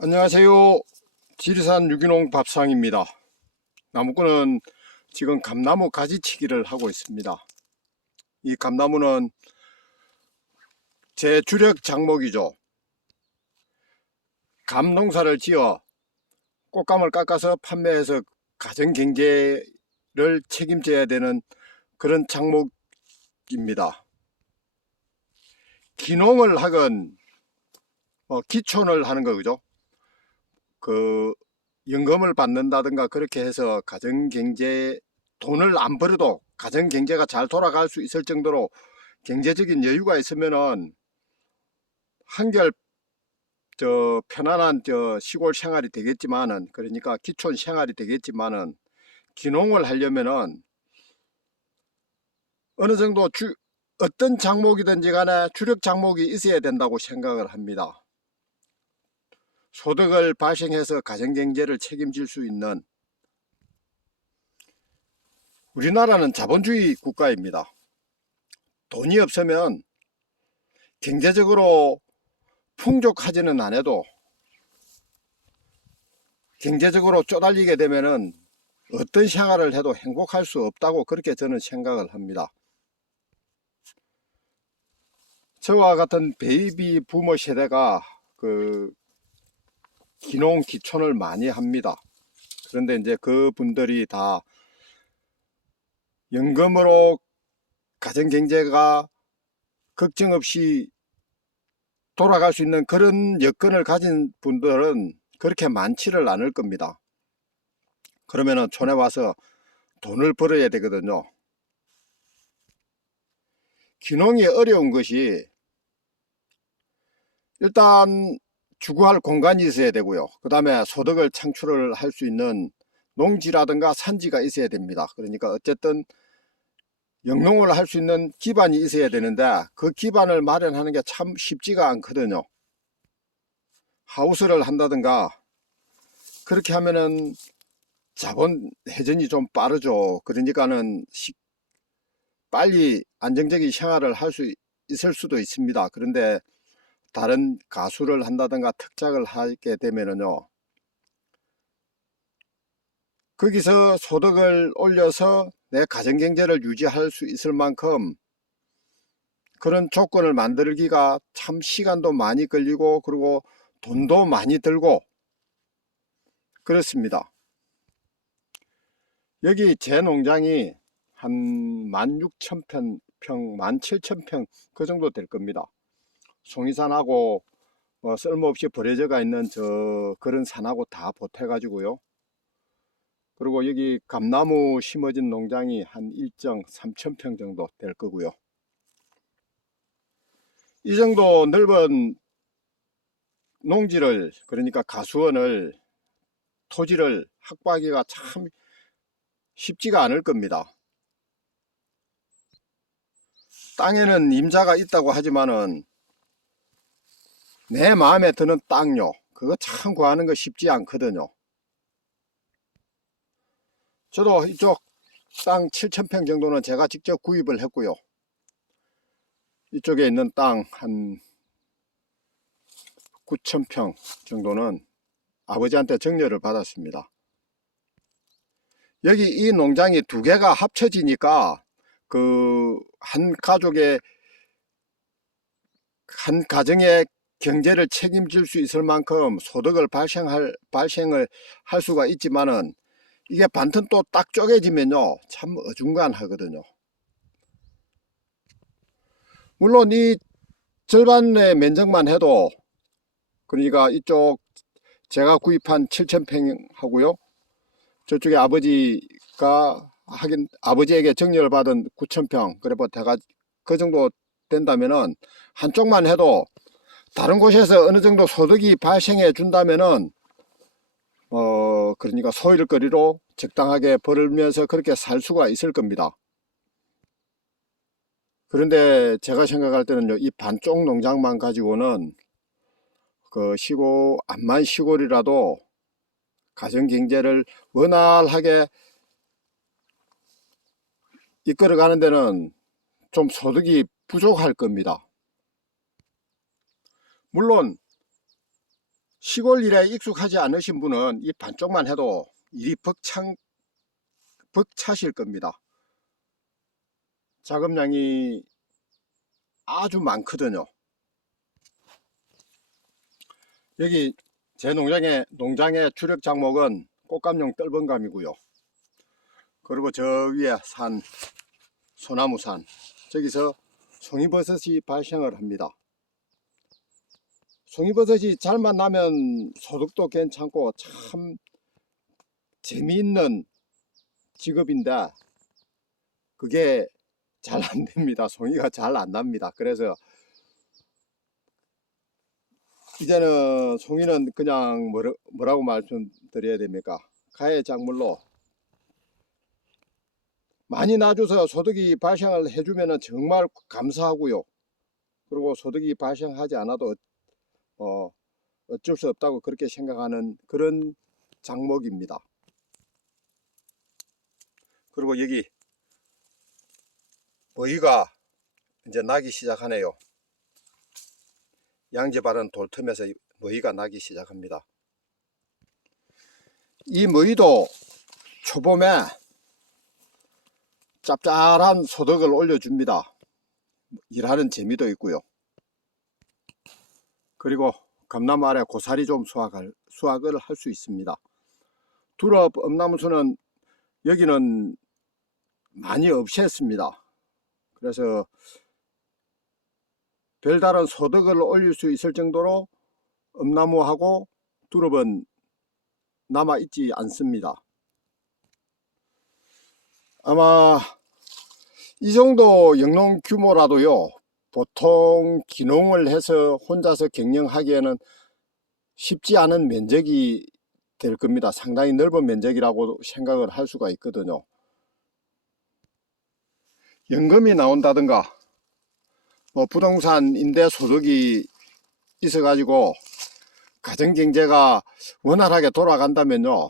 안녕하세요. 지리산 유기농 밥상입니다. 나무꾼은 지금 감나무 가지치기를 하고 있습니다. 이 감나무는 제 주력 작목이죠. 감 농사를 지어 꽃감을 깎아서 판매해서 가정경제를 책임져야 되는 그런 작목입니다. 기농을 하건 기촌을 하는 거죠. 연금을 받는다든가 그렇게 해서 가정경제 돈을 안 벌어도 가정경제가 잘 돌아갈 수 있을 정도로 경제적인 여유가 있으면은 한결 편안한 시골 생활이 되겠지만은, 그러니까 기촌 생활이 되겠지만은, 기농을 하려면은 어느 정도 어떤 작목이든지 간에 주력 작목이 있어야 된다고 생각을 합니다. 소득을 발생해서 가정경제를 책임질 수 있는. 우리나라는 자본주의 국가입니다. 돈이 없으면 경제적으로 풍족하지는 않아도 경제적으로 쪼달리게 되면은 어떤 생활을 해도 행복할 수 없다고, 그렇게 저는 생각을 합니다. 저와 같은 베이비 부모 세대가 기농 기촌을 많이 합니다. 그런데 이제 그분들이 다 연금으로 가정경제가 걱정 없이 돌아갈 수 있는 그런 여건을 가진 분들은 그렇게 많지를 않을 겁니다. 그러면은 촌에 와서 돈을 벌어야 되거든요. 귀농이 어려운 것이, 일단 주거할 공간이 있어야 되고요. 그 다음에 소득을 창출을 할 수 있는 농지라든가 산지가 있어야 됩니다. 그러니까 어쨌든 영농을 할 수 있는 기반이 있어야 되는데, 그 기반을 마련하는 게 참 쉽지가 않거든요. 하우스를 한다든가 그렇게 하면은 자본 회전이 좀 빠르죠. 그러니까는 빨리 안정적인 생활을 할 수 있을 수도 있습니다. 그런데 다른 가수를 한다든가 특작을 하게 되면은요, 거기서 소득을 올려서 내 가정경제를 유지할 수 있을 만큼 그런 조건을 만들기가 참 시간도 많이 걸리고, 그리고 돈도 많이 들고 그렇습니다. 여기 제 농장이 한 16,000평, 17,000평 그 정도 될 겁니다. 송이산하고 쓸모없이 버려져가 있는 그런 산하고 다 보태가지고요. 그리고 여기 감나무 심어진 농장이 한 1.3천평 정도 될 거고요. 이 정도 넓은 농지를, 그러니까 가수원을, 토지를 확보하기가 참 쉽지가 않을 겁니다. 땅에는 임자가 있다고 하지만은 내 마음에 드는 땅요, 그거 참 구하는 거 쉽지 않거든요. 저도 이쪽 땅 7,000평 정도는 제가 직접 구입을 했고요. 이쪽에 있는 땅 한 9,000평 정도는 아버지한테 정려를 받았습니다. 여기 이 농장이 두 개가 합쳐지니까 한 가족의, 한 가정의 경제를 책임질 수 있을 만큼 소득을 발생을 할 수가 있지만은, 이게 반튼 또 딱 쪼개지면요 참 어중간하거든요. 물론 이 절반의 면적만 해도, 그러니까 이쪽 제가 구입한 7,000평 하고요, 저쪽에 아버지가 하긴 아버지에게 정려를 받은 9,000평, 그래 보다가 그 정도 된다면은 한쪽만 해도 다른 곳에서 어느 정도 소득이 발생해 준다면은 그러니까 소일거리로 적당하게 벌면서 그렇게 살 수가 있을 겁니다. 그런데 제가 생각할 때는요, 이 반쪽 농장만 가지고는 암만 시골이라도 가정경제를 원활하게 이끌어가는 데는 좀 소득이 부족할 겁니다. 물론 시골 일에 익숙하지 않으신 분은 이 반쪽만 해도 일이 벅차실 겁니다. 작업량이 아주 많거든요. 여기 제 농장의 주력 작목은 꽃감용 뜰번감이고요. 그리고 저 위에 산, 소나무산, 저기서 송이버섯이 발생을 합니다. 송이버섯이 잘만 나면 소득도 괜찮고 참 재미있는 직업인데 그게 잘 안됩니다. 송이가 잘 안납니다. 그래서 이제는 송이는 그냥 뭐라고 말씀드려야 됩니까? 가해 작물로 많이 놔줘서 소득이 발생을 해주면 정말 감사하고요. 그리고 소득이 발생하지 않아도 어쩔 수 없다고 그렇게 생각하는 그런 작목입니다. 그리고 여기 머위가 이제 나기 시작하네요. 양재 바른 돌틈에서 머위가 나기 시작합니다. 이 머위도 초봄에 짭짤한 소득을 올려줍니다. 일하는 재미도 있고요. 그리고 감나무 아래 고사리 좀 수확을 할 수 있습니다. 두릅, 엄나무수는 여기는 많이 없앴습니다. 그래서 별다른 소득을 올릴 수 있을 정도로 엄나무하고 두릅은 남아 있지 않습니다. 아마 이 정도 영농 규모라도요, 보통 기농을 해서 혼자서 경영하기에는 쉽지 않은 면적이 될 겁니다. 상당히 넓은 면적이라고 생각을 할 수가 있거든요. 연금이 나온다든가 뭐 부동산 임대 소득이 있어 가지고 가정경제가 원활하게 돌아간다면요,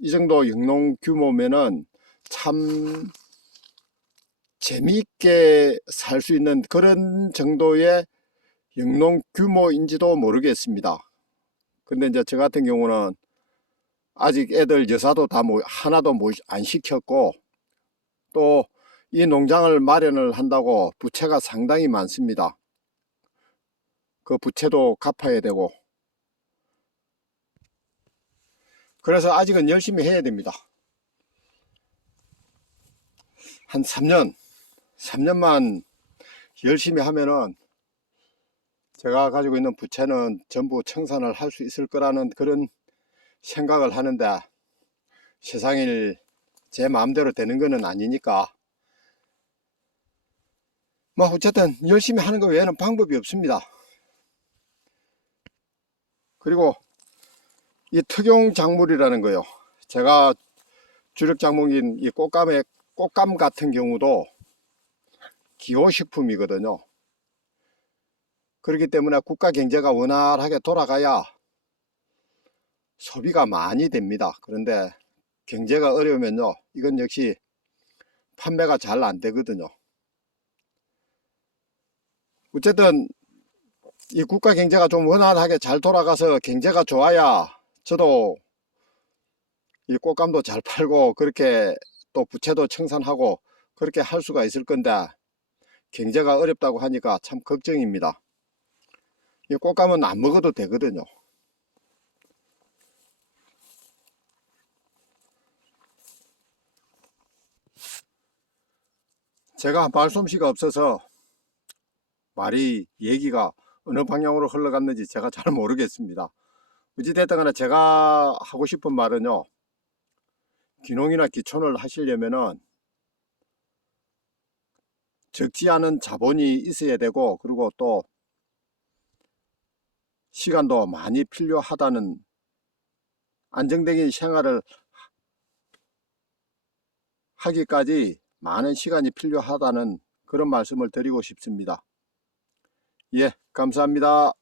이 정도 영농 규모면은 참 재미있게 살 수 있는 그런 정도의 영농 규모인지도 모르겠습니다. 근데 이제 저 같은 경우는 아직 애들 여사도 다 하나도 안 시켰고, 또 이 농장을 마련을 한다고 부채가 상당히 많습니다. 그 부채도 갚아야 되고, 그래서 아직은 열심히 해야 됩니다. 한 3년만 열심히 하면은 제가 가지고 있는 부채는 전부 청산을 할 수 있을 거라는 그런 생각을 하는데, 세상일 제 마음대로 되는 거는 아니니까 뭐 어쨌든 열심히 하는 거 외에는 방법이 없습니다. 그리고 이 특용 작물이라는 거요, 제가 주력 작물인 이 꽃감 같은 경우도 기호식품이거든요. 그렇기 때문에 국가 경제가 원활하게 돌아가야 소비가 많이 됩니다. 그런데 경제가 어려우면요, 이건 역시 판매가 잘 안 되거든요. 어쨌든 이 국가 경제가 좀 원활하게 잘 돌아가서 경제가 좋아야 저도 이 꽃감도 잘 팔고 그렇게 또 부채도 청산하고 그렇게 할 수가 있을 건데, 경제가 어렵다고 하니까 참 걱정입니다. 이 꽃감은 안 먹어도 되거든요. 제가 말솜씨가 없어서 얘기가 어느 방향으로 흘러갔는지 제가 잘 모르겠습니다. 어찌됐든 간에 제가 하고 싶은 말은요, 귀농이나 귀촌을 하시려면은 적지 않은 자본이 있어야 되고, 그리고 또 시간도 많이 필요하다는, 안정적인 생활을 하기까지 많은 시간이 필요하다는 그런 말씀을 드리고 싶습니다. 예, 감사합니다.